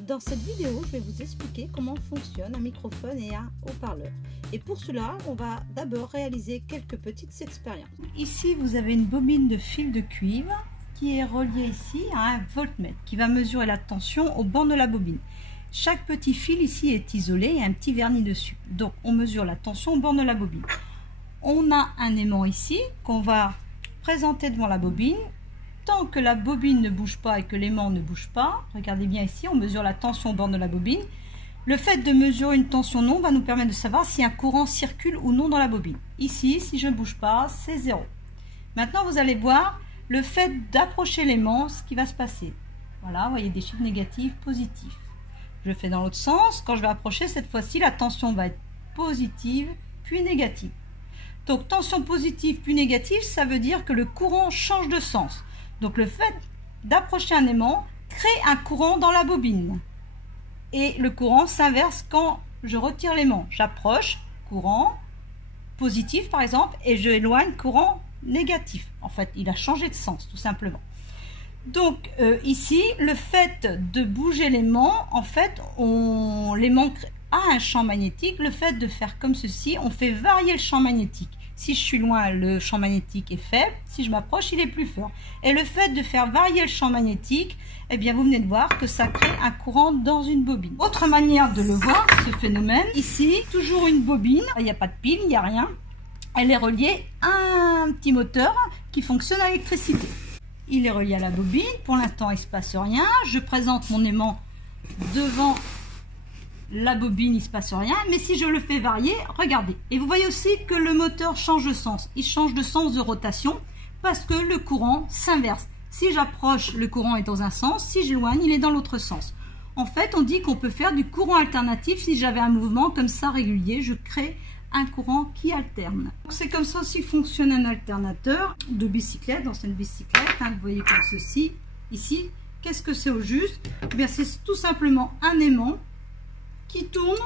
Dans cette vidéo, je vais vous expliquer comment fonctionne un microphone et un haut-parleur. Et pour cela, on va d'abord réaliser quelques petites expériences. Ici, vous avez une bobine de fil de cuivre qui est reliée ici à un voltmètre qui va mesurer la tension au bord de la bobine. Chaque petit fil ici est isolé et un petit vernis dessus. Donc, on mesure la tension au bord de la bobine. On a un aimant ici qu'on va présenter devant la bobine. Tant que la bobine ne bouge pas et que l'aimant ne bouge pas, regardez bien ici, on mesure la tension au bord de la bobine. Le fait de mesurer une tension non va nous permettre de savoir si un courant circule ou non dans la bobine. Ici, si je ne bouge pas, c'est 0. Maintenant, vous allez voir le fait d'approcher l'aimant, ce qui va se passer. Voilà, vous voyez des chiffres négatifs, positifs. Je fais dans l'autre sens. Quand je vais approcher, cette fois-ci, la tension va être positive, puis négative. Donc, tension positive puis négative, ça veut dire que le courant change de sens. Donc le fait d'approcher un aimant crée un courant dans la bobine. Et le courant s'inverse quand je retire l'aimant. J'approche, courant positif par exemple, et je éloigne, courant négatif. En fait, il a changé de sens tout simplement. Donc ici, le fait de bouger l'aimant, en fait, l'aimant a un champ magnétique. Le fait de faire comme ceci, on fait varier le champ magnétique. Si je suis loin, le champ magnétique est faible. Si je m'approche, il est plus fort. Et le fait de faire varier le champ magnétique, eh bien, vous venez de voir que ça crée un courant dans une bobine. Autre manière de le voir, ce phénomène, ici, toujours une bobine. Il n'y a pas de pile, il n'y a rien. Elle est reliée à un petit moteur qui fonctionne à l'électricité. Il est relié à la bobine. Pour l'instant, il ne se passe rien. Je présente mon aimant devant la bobine, il ne se passe rien, mais si je le fais varier, regardez. Et vous voyez aussi que le moteur change de sens. Il change de sens de rotation parce que le courant s'inverse. Si j'approche, le courant est dans un sens. Si j'éloigne, il est dans l'autre sens. En fait, on dit qu'on peut faire du courant alternatif. Si j'avais un mouvement comme ça régulier, je crée un courant qui alterne. C'est comme ça aussi fonctionne un alternateur de bicyclette, dans une bicyclette. Vous voyez comme ceci. Ici, qu'est-ce que c'est au juste? Eh bien, c'est tout simplement un aimant qui tourne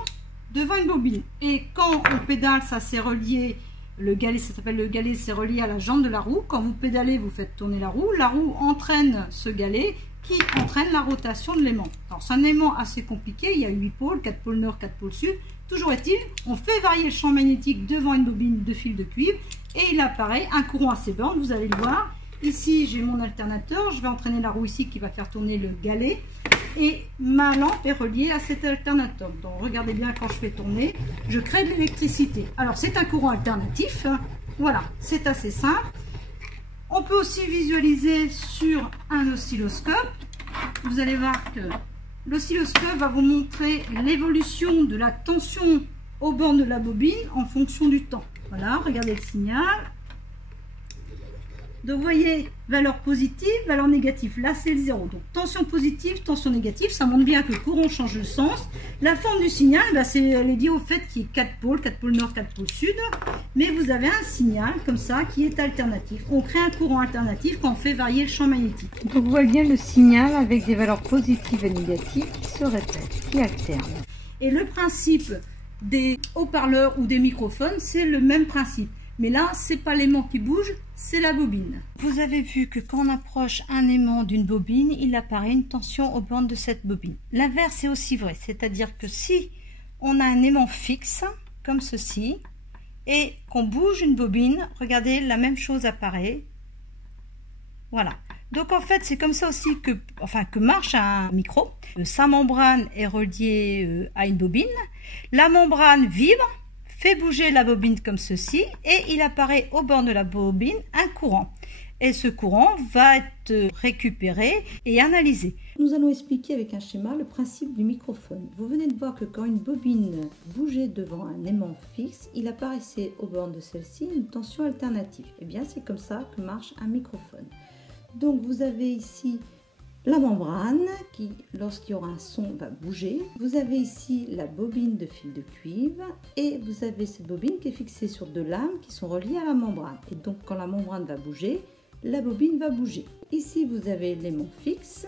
devant une bobine. Et quand on pédale, ça c'est relié, le galet, ça s'appelle le galet, c'est relié à la jambe de la roue. Quand vous pédalez, vous faites tourner la roue entraîne ce galet qui entraîne la rotation de l'aimant. Alors c'est un aimant assez compliqué, il y a 8 pôles, 4 pôles nord, 4 pôles sud. Toujours est-il, on fait varier le champ magnétique devant une bobine de fil de cuivre et il apparaît un courant à ses bornes, vous allez le voir. Ici, j'ai mon alternateur, je vais entraîner la roue ici qui va faire tourner le galet. Et ma lampe est reliée à cet alternateur. Donc regardez bien, quand je fais tourner, je crée de l'électricité. Alors c'est un courant alternatif. Voilà, c'est assez simple. On peut aussi visualiser sur un oscilloscope. Vous allez voir que l'oscilloscope va vous montrer l'évolution de la tension au bord de la bobine en fonction du temps. Voilà, regardez le signal. Donc vous voyez, valeur positive, valeur négative, là c'est le 0. Donc tension positive, tension négative, ça montre bien que le courant change de sens. La forme du signal, elle est liée au fait qu'il y ait 4 pôles nord, 4 pôles sud. Mais vous avez un signal comme ça qui est alternatif. On crée un courant alternatif quand on fait varier le champ magnétique. Donc vous voyez bien le signal avec des valeurs positives et négatives qui se répètent, qui alternent. Et le principe des haut-parleurs ou des microphones, c'est le même principe. Mais là, c'est pas l'aimant qui bouge, c'est la bobine. Vous avez vu que quand on approche un aimant d'une bobine, il apparaît une tension aux bornes de cette bobine. L'inverse est aussi vrai, c'est-à-dire que si on a un aimant fixe, comme ceci, et qu'on bouge une bobine, regardez, la même chose apparaît. Voilà. Donc en fait, c'est comme ça aussi que marche un micro. Sa membrane est reliée à une bobine. La membrane vibre, fait bouger la bobine comme ceci et il apparaît au bord de la bobine un courant. Et ce courant va être récupéré et analysé. Nous allons expliquer avec un schéma le principe du microphone. Vous venez de voir que quand une bobine bougeait devant un aimant fixe, il apparaissait au bord de celle-ci une tension alternative. Et bien c'est comme ça que marche un microphone. Donc vous avez ici la membrane qui, lorsqu'il y aura un son, va bouger. Vous avez ici la bobine de fil de cuivre et vous avez cette bobine qui est fixée sur deux lames qui sont reliées à la membrane. Et donc quand la membrane va bouger, la bobine va bouger. Ici vous avez l'aimant fixe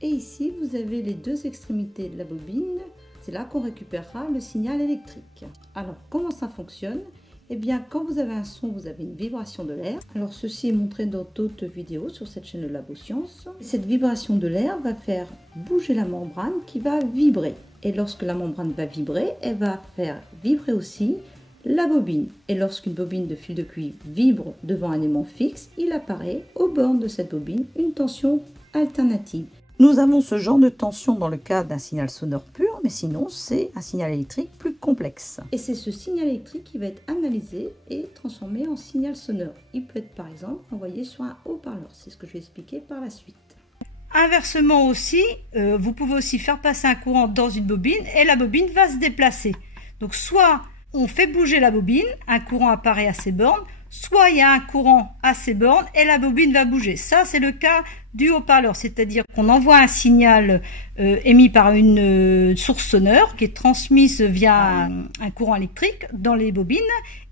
et ici vous avez les deux extrémités de la bobine. C'est là qu'on récupérera le signal électrique. Alors comment ça fonctionne? Eh bien, quand vous avez un son, vous avez une vibration de l'air. Alors, ceci est montré dans d'autres vidéos sur cette chaîne de Laboscience. Cette vibration de l'air va faire bouger la membrane qui va vibrer. Et lorsque la membrane va vibrer, elle va faire vibrer aussi la bobine. Et lorsqu'une bobine de fil de cuivre vibre devant un aimant fixe, il apparaît aux bornes de cette bobine une tension alternative. Nous avons ce genre de tension dans le cas d'un signal sonore pur, mais sinon c'est un signal électrique plus complexe. Et c'est ce signal électrique qui va être analysé et transformé en signal sonore. Il peut être par exemple envoyé sur un haut-parleur, c'est ce que je vais expliquer par la suite. Inversement aussi, vous pouvez aussi faire passer un courant dans une bobine et la bobine va se déplacer. Donc soit on fait bouger la bobine, un courant apparaît à ses bornes, soit il y a un courant à ses bornes et la bobine va bouger. Ça, c'est le cas du haut-parleur, c'est-à-dire qu'on envoie un signal émis par une source sonore qui est transmise via un courant électrique dans les bobines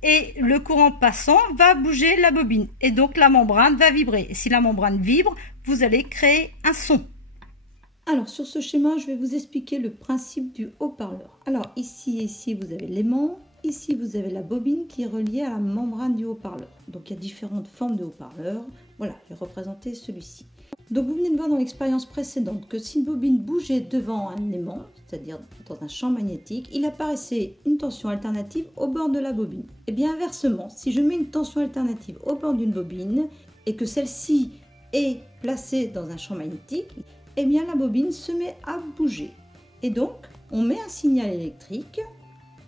et le courant passant va bouger la bobine et donc la membrane va vibrer. Et si la membrane vibre, vous allez créer un son. Alors sur ce schéma, je vais vous expliquer le principe du haut-parleur. Alors ici vous avez l'aimant. Ici, vous avez la bobine qui est reliée à la membrane du haut-parleur. Donc, il y a différentes formes de haut-parleurs. Voilà, je vais représenter celui-ci. Donc, vous venez de voir dans l'expérience précédente que si une bobine bougeait devant un aimant, c'est-à-dire dans un champ magnétique, il apparaissait une tension alternative au bord de la bobine. Et bien inversement, si je mets une tension alternative au bord d'une bobine et que celle-ci est placée dans un champ magnétique, eh bien la bobine se met à bouger. Et donc, on met un signal électrique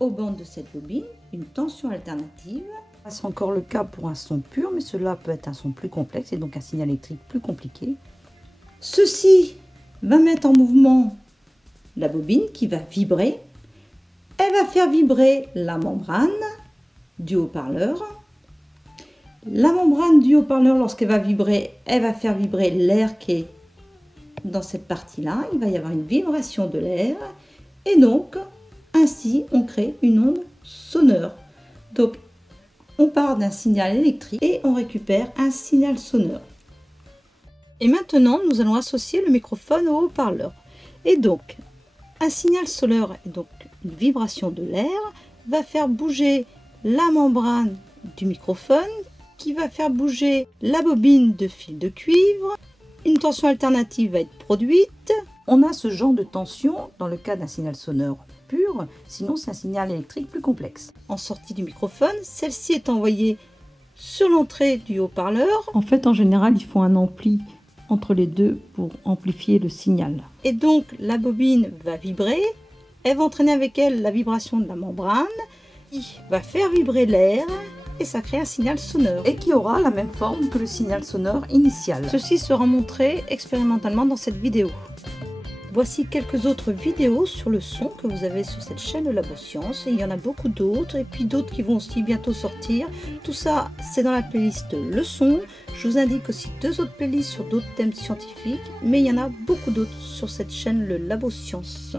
aux bornes de cette bobine, une tension alternative. C'est encore le cas pour un son pur, mais cela peut être un son plus complexe et donc un signal électrique plus compliqué. Ceci va mettre en mouvement la bobine qui va vibrer. Elle va faire vibrer la membrane du haut-parleur. La membrane du haut-parleur, lorsqu'elle va vibrer, elle va faire vibrer l'air qui est dans cette partie-là. Il va y avoir une vibration de l'air et donc ainsi, on crée une onde sonore. Donc, on part d'un signal électrique et on récupère un signal sonore. Et maintenant, nous allons associer le microphone au haut-parleur. Et donc, un signal sonore, et donc une vibration de l'air, va faire bouger la membrane du microphone, qui va faire bouger la bobine de fil de cuivre. Une tension alternative va être produite. On a ce genre de tension dans le cas d'un signal sonore pur, sinon c'est un signal électrique plus complexe. En sortie du microphone, celle-ci est envoyée sur l'entrée du haut-parleur. En fait, en général, il faut un ampli entre les deux pour amplifier le signal. Et donc, la bobine va vibrer. Elle va entraîner avec elle la vibration de la membrane, qui va faire vibrer l'air et ça crée un signal sonore. Et qui aura la même forme que le signal sonore initial. Ceci sera montré expérimentalement dans cette vidéo. Voici quelques autres vidéos sur le son que vous avez sur cette chaîne de Laboscience. Et il y en a beaucoup d'autres et puis d'autres qui vont aussi bientôt sortir. Tout ça, c'est dans la playlist Le Son. Je vous indique aussi 2 autres playlists sur d'autres thèmes scientifiques. Mais il y en a beaucoup d'autres sur cette chaîne, le Laboscience.